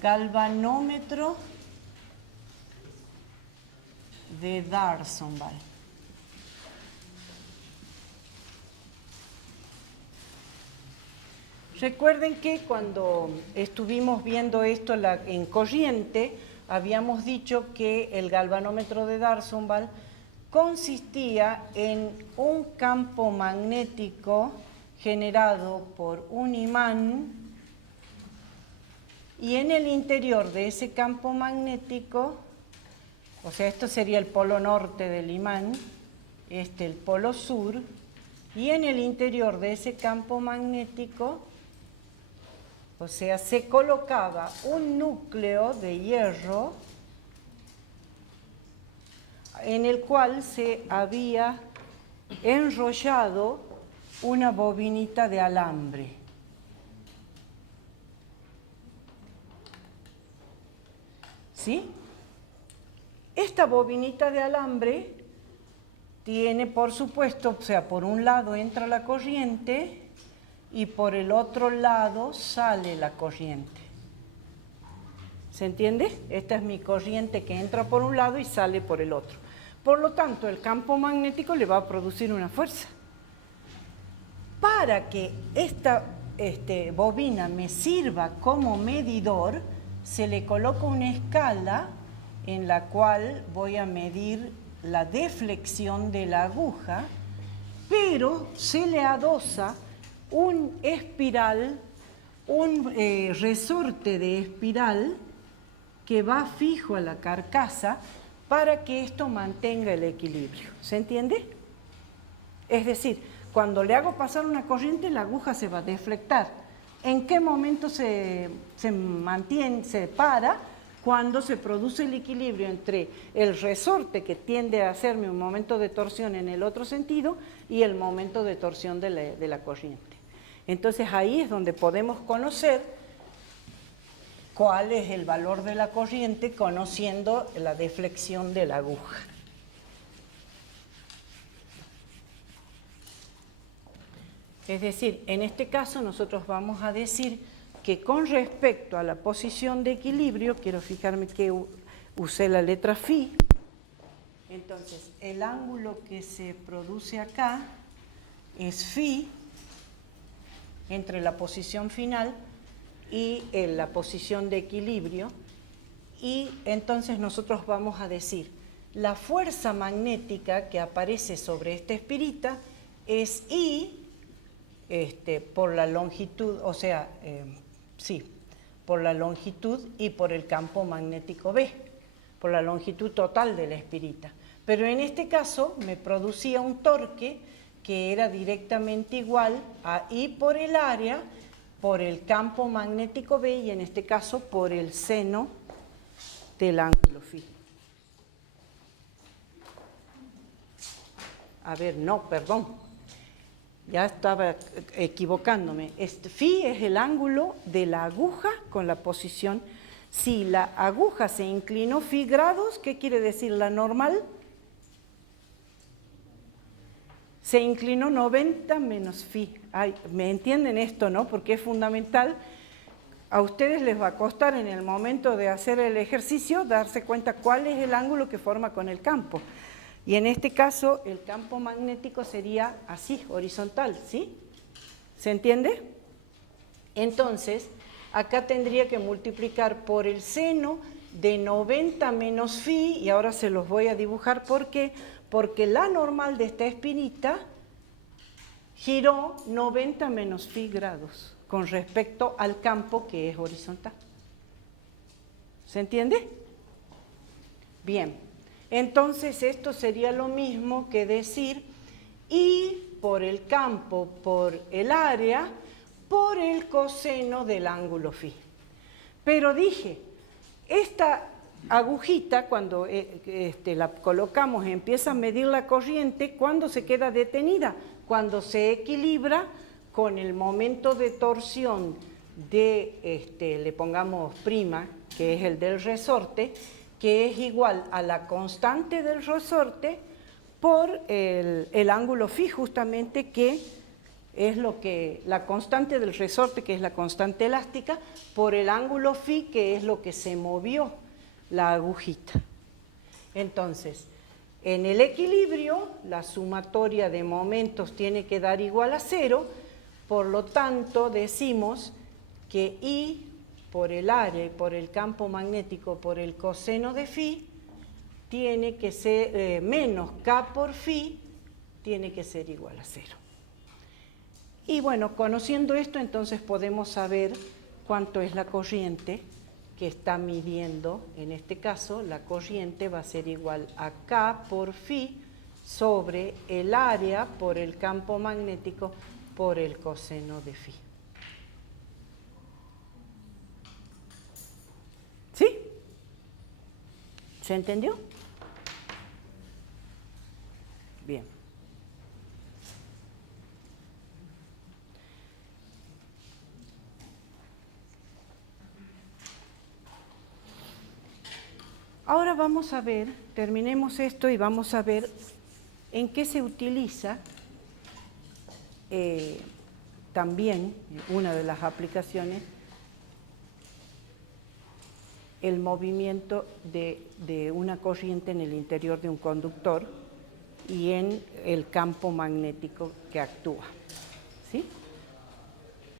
galvanómetro de D'Arsonval. Recuerden que cuando estuvimos viendo esto en corriente, habíamos dicho que el galvanómetro de D'Arsonval consistía en un campo magnético generado por un imán, y en el interior de ese campo magnético, o sea, esto sería el polo norte del imán, el polo sur, y en el interior de ese campo magnético, o sea, se colocaba un núcleo de hierro en el cual se había enrollado una bobinita de alambre. ¿Sí? Esta bobinita de alambre tiene, por supuesto, o sea, por un lado entra la corriente y por el otro lado sale la corriente. ¿Se entiende? Esta es mi corriente que entra por un lado y sale por el otro. Por lo tanto, el campo magnético le va a producir una fuerza. Para que esta bobina me sirva como medidor, se le coloca una escala en la cual voy a medir la deflexión de la aguja, pero se le adosa un espiral, un resorte de espiral que va fijo a la carcasa para que esto mantenga el equilibrio. ¿Se entiende? Es decir, cuando le hago pasar una corriente, la aguja se va a deflectar. ¿En qué momento se mantiene, se para? Cuando se produce el equilibrio entre el resorte, que tiende a hacerme un momento de torsión en el otro sentido, y el momento de torsión de la corriente. Entonces ahí es donde podemos conocer cuál es el valor de la corriente conociendo la deflexión de la aguja. Es decir, en este caso nosotros vamos a decir que con respecto a la posición de equilibrio, quiero fijarme que usé la letra Φ, entonces el ángulo que se produce acá es Φ entre la posición final y la posición de equilibrio, y entonces nosotros vamos a decir la fuerza magnética que aparece sobre esta espirita es I por la longitud, o sea, por la longitud y por el campo magnético B, por la longitud total de la espirita. Pero en este caso me producía un torque que era directamente igual a I por el área, por el campo magnético B, y en este caso por el seno del ángulo Φ. A ver, no, perdón. Ya estaba equivocándome. Φ es el ángulo de la aguja con la posición. Si la aguja se inclinó Φ grados, ¿qué quiere decir la normal? Se inclinó 90 menos Φ. Ay, ¿me entienden esto, no? Porque es fundamental. A ustedes les va a costar en el momento de hacer el ejercicio darse cuenta cuál es el ángulo que forma con el campo. Y en este caso, el campo magnético sería así, horizontal, ¿sí? ¿Se entiende? Entonces, acá tendría que multiplicar por el seno de 90 menos Φ, y ahora se los voy a dibujar. ¿Por qué? Porque la normal de esta espirita giró 90 menos Φ grados con respecto al campo que es horizontal. ¿Se entiende? Bien. Entonces esto sería lo mismo que decir I por el campo por el área por el coseno del ángulo Φ. Pero dije, esta agujita cuando la colocamos y empieza a medir la corriente, ¿cuándo se queda detenida? Cuando se equilibra con el momento de torsión de, le pongamos prima, que es el del resorte, que es igual a la constante del resorte por el ángulo Φ justamente que es la constante del resorte, que es la constante elástica, por el ángulo φ, que es lo que se movió la agujita. Entonces, en el equilibrio, la sumatoria de momentos tiene que dar igual a 0, por lo tanto decimos que I por el área y por el campo magnético por el coseno de φ tiene que ser menos K por φ tiene que ser igual a 0. Y bueno, conociendo esto, entonces podemos saber cuánto es la corriente que está midiendo. En este caso, la corriente va a ser igual a K por φ sobre el área por el campo magnético por el coseno de φ. ¿Sí? ¿Se entendió? Bien. Ahora vamos a ver, terminemos esto y vamos a ver en qué se utiliza también, una de las aplicaciones, el movimiento de una corriente en el interior de un conductor y en el campo magnético que actúa. ¿Sí?